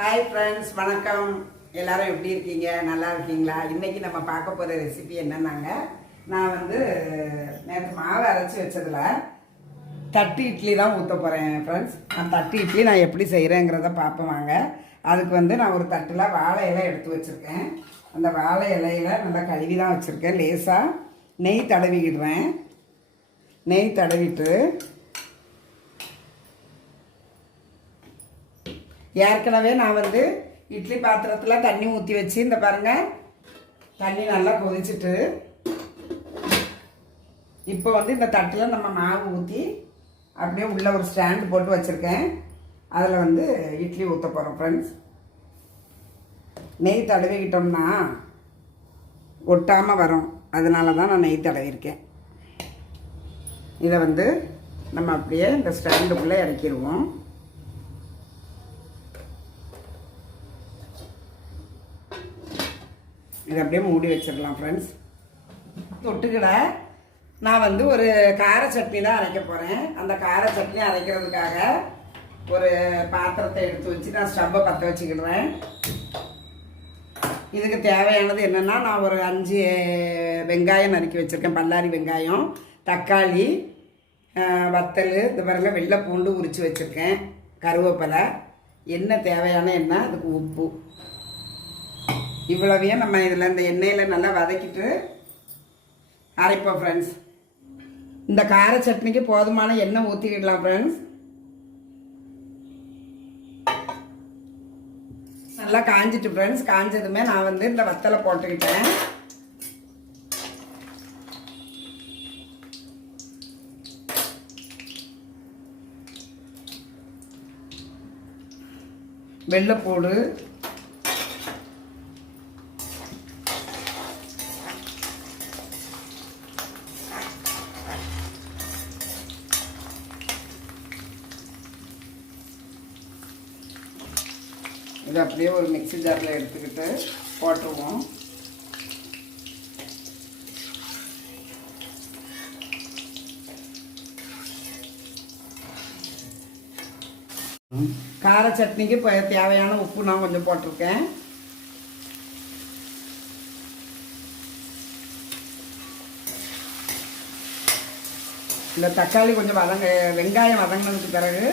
Hi friends வணக்கம். எல்லாரும் எப்படி இருக்கீங்க? நல்லா இருக்கீங்களா? இன்னைக்கு நம்ம பார்க்க போகிற ரெசிபி என்னன்னாங்க? நான் வந்து நேற்று மாவு அரைச்சி வச்சதில் தட்டு இட்லி தான் ஊற்ற போகிறேன் ஃப்ரெண்ட்ஸ் அந்த தட்டு இட்லி நான் எப்படி செய்கிறேங்கிறத பார்ப்போம் வாங்க. அதுக்கு வந்து நான் ஒரு தட்டில் வாழை இலை எடுத்து வச்சுருக்கேன். அந்த வாழை இலையில நல்லா கழுவி தான் வச்சுருக்கேன். லேசாக நெய் தடவிக்கிடுறேன் நெய் தடவிட்டு ஏற்கனவே நான் வந்து இட்லி பாத்திரத்தில் தண்ணி ஊற்றி வச்சு இந்த பாருங்கள் தண்ணி நல்லா கொதிச்சிட்டு இப்போ வந்து இந்த தட்டில் நம்ம மாவு ஊற்றி அப்படியே உள்ளே ஒரு ஸ்டாண்டு போட்டு வச்சுருக்கேன். அதில் வந்து இட்லி ஊற்ற போகிறோம் ஃப்ரெண்ட்ஸ் நெய் தடவிக்கிட்டோம்னா ஒட்டாமல் வரும். அதனால தான் நான் நெய் தடவிருக்கேன் இதை வந்து நம்ம அப்படியே இந்த ஸ்டாண்டுக்குள்ளே இறக்கிடுவோம். இதை அப்படியே மூடி வச்சிடலாம் ஃப்ரெண்ட்ஸ் தொட்டுக்கடை நான் வந்து ஒரு கார சட்னி தான் அரைக்க போகிறேன் அந்த கார சட்னி அரைக்கிறதுக்காக ஒரு பாத்திரத்தை எடுத்து வச்சு நான் ஸ்டவ்வை பற்ற வச்சுக்கிடுறேன். இதுக்கு தேவையானது என்னென்னா நான் ஒரு அஞ்சு வெங்காயம் நறுக்கி வச்சுருக்கேன். பல்லாரி வெங்காயம் தக்காளி வத்தல் இந்த மாதிரிலாம் வெள்ளை பூண்டு உரித்து வச்சுருக்கேன். கருவேப்பிலை. என்ன தேவையான என்ன? அதுக்கு உப்பு. இவ்வளவையும் நம்ம இதில் இந்த எண்ணெயில் நல்லா வதக்கிட்டு அரைப்போம் ஃப்ரெண்ட்ஸ் இந்த கார சட்னிக்கு போதுமான எண்ணெய் ஊற்றிக்கிடலாம் ஃப்ரெண்ட்ஸ் நல்லா காஞ்சிட்டு ஃப்ரெண்ட்ஸ் காஞ்சதுமே நான் வந்து இந்த வத்தலை போட்டுக்கிட்டேன். வெள்ளைப்பூடு இதை அப்படியே ஒரு மிக்ஸி ஜாரில் எடுத்துக்கிட்டு போட்டுருவோம். கார சட்னிக்கு இப்போ தேவையான உப்பு நான் கொஞ்சம் போட்டிருக்கேன். இந்த தக்காளி கொஞ்சம் வதங்க வெங்காயம் வதங்கினதுக்கு பிறகு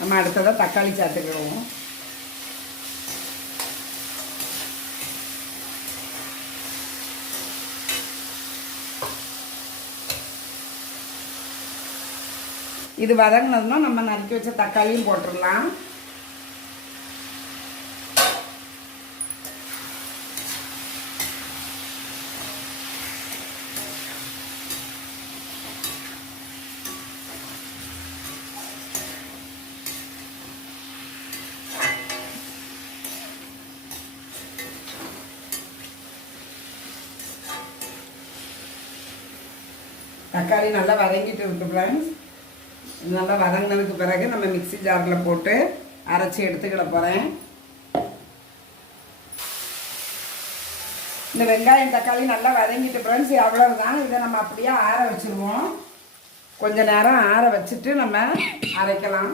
நம்ம அடுத்ததாக தக்காளி சேர்த்துக்கிடுவோம். இது வதங்கினதுன்னா நம்ம நறுக்கி வச்ச தக்காளியும் போட்டுடலாம். தக்காளி நல்லா வதங்கிட்டு இருக்கு ஃப்ரெண்ட்ஸ் நல்லா வதங்கினதுக்கு பிறகு நம்ம மிக்ஸி ஜாரில் போட்டு அரைச்சி எடுத்துக்கிட போகிறேன் இந்த வெங்காயம் தக்காளி நல்லா வதங்கிட்டு ஃப்ரெண்ட்ஸ் அவ்வளவுதான். இதை நம்ம அப்படியே ஆற வச்சுருவோம். கொஞ்ச நேரம் ஆற வச்சுட்டு நம்ம அரைக்கலாம்.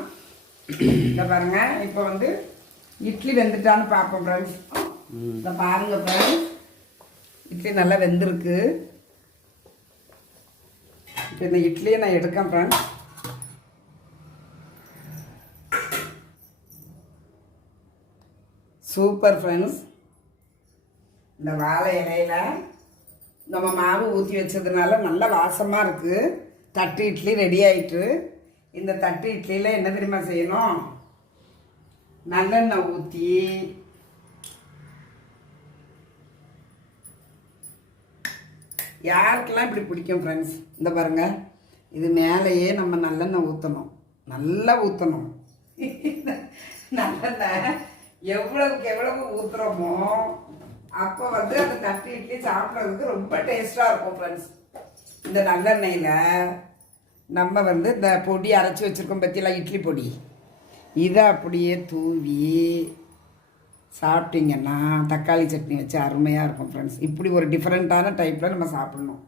இந்த பாருங்க. இப்போ வந்து இட்லி வெந்துட்டான்னு பார்ப்போம் ஃப்ரெண்ட்ஸ் இந்த பாருங்க ஃப்ரெண்ட்ஸ் இட்லி நல்லா வெந்திருக்கு. இப்போ இந்த இட்லியை நான் எடுக்கேன் ஃப்ரெண்ட்ஸ் சூப்பர் ஃப்ரெண்ட்ஸ் இந்த வாழை இலையில நம்ம மாவு ஊற்றி வச்சதுனால நல்ல வாசமாக இருக்குது தட்டு இட்லி ரெடி ஆயிட்டு. இந்த தட்டு இட்லியில் என்ன தெரியுமா செய்யணும்? நல்லெண்ணெய் ஊற்றி யாருக்கெல்லாம் இப்படி பிடிக்கும் ஃப்ரெண்ட்ஸ் இந்த பாருங்க. இது மேலேயே நம்ம நல்லெண்ணெய் ஊற்றணும் நல்லா ஊற்றணும் நல்லெண்ணெய் எவ்வளவுக்கு எவ்வளவு ஊற்றுறோமோ அப்போ வந்து அந்த தட்டு இட்லி சாப்பிட்றதுக்கு ரொம்ப டேஸ்ட்டாக இருக்கும் ஃப்ரெண்ட்ஸ் இந்த நல்லெண்ணெயில் நம்ம வந்து இந்த பொடி அரைச்சி வச்சுருக்கோம் பற்றிலாம் இட்லி பொடி. இதை அப்படியே தூவி சாப்பிட்டீங்கன்னா தக்காளி சட்னி வச்சு அருமையாக இருக்கும் ஃப்ரெண்ட்ஸ் இப்படி ஒரு டிஃப்ரெண்ட்டான டைப்பில் நம்ம சாப்பிட்ணும்.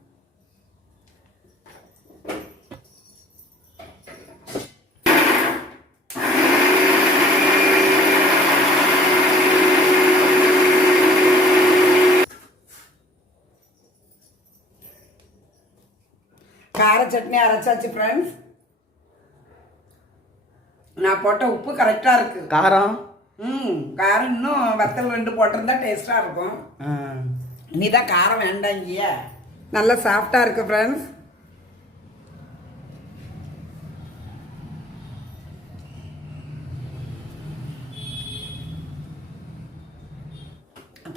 கார சட்னி அரைச்சாச்சு ஃப்ரெண்ட்ஸ் நான் போட்ட உப்பு கரெக்டாக இருக்குது காரம்? ம் காரம் இன்னும் வத்தல் ரெண்டு போட்டிருந்தா டேஸ்ட்டாக இருக்கும். நீ தான் காரம் வேண்டாங்கிய. நல்லா சாஃப்டாக இருக்கு ஃப்ரெண்ட்ஸ்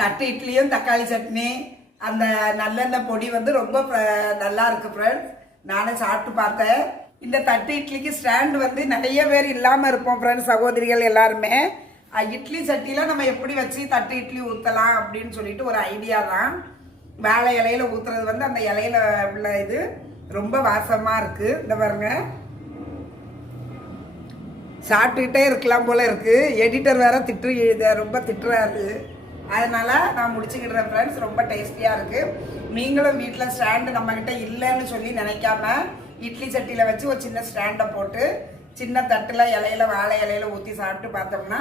தட்டு இட்லியும் தக்காளி சட்னி அந்த நல்லெண்ணெய் பொடி வந்து ரொம்ப நல்லா இருக்கு ஃப்ரெண்ட்ஸ் நானே சாப்பிட்டு பார்த்தேன். இந்த தட்டு இட்லிக்கு ஸ்டாண்ட் வந்து நிறைய பேர் இல்லாமல் இருப்போம் ஃப்ரெண்ட்ஸ் சகோதரிகள் எல்லாருமே. இட்லி சட்டியில் நம்ம எப்படி வச்சு தட்டு இட்லி ஊற்றலாம் அப்படின்னு சொல்லிட்டு ஒரு ஐடியா தான். வேலை இலையில ஊற்றுறது வந்து அந்த இலையில உள்ள இது ரொம்ப வாசமாக இருக்கு. இந்த பாருங்க. சாப்பிட்டுக்கிட்டே இருக்கலாம் போல இருக்கு. எடிட்டர் வேற திட்டு ரொம்ப திட்டுறாரு. அதனால நான் முடிச்சுக்கிடுறேன் ஃப்ரெண்ட்ஸ் ரொம்ப டேஸ்டியாக இருக்கு. நீங்களும் வீட்டில் ஸ்டாண்டு நம்மக்கிட்ட இல்லைன்னு சொல்லி நினைக்காம இட்லி சட்டியில் வச்சு ஒரு சின்ன ஸ்டாண்டை போட்டு சின்ன தட்டில் இலையில வாழை இலையில ஊற்றி சாப்பிட்டு பார்த்தோம்னா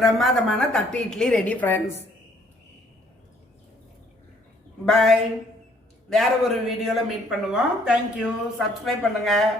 பிரமாதமான தட்டு இட்லி ரெடி ஃப்ரெண்ட்ஸ் பை வேறு ஒரு வீடியோவில் மீட் பண்ணுவோம். தேங்க்யூ சப்ஸ்கிரைப் பண்ணுங்கள்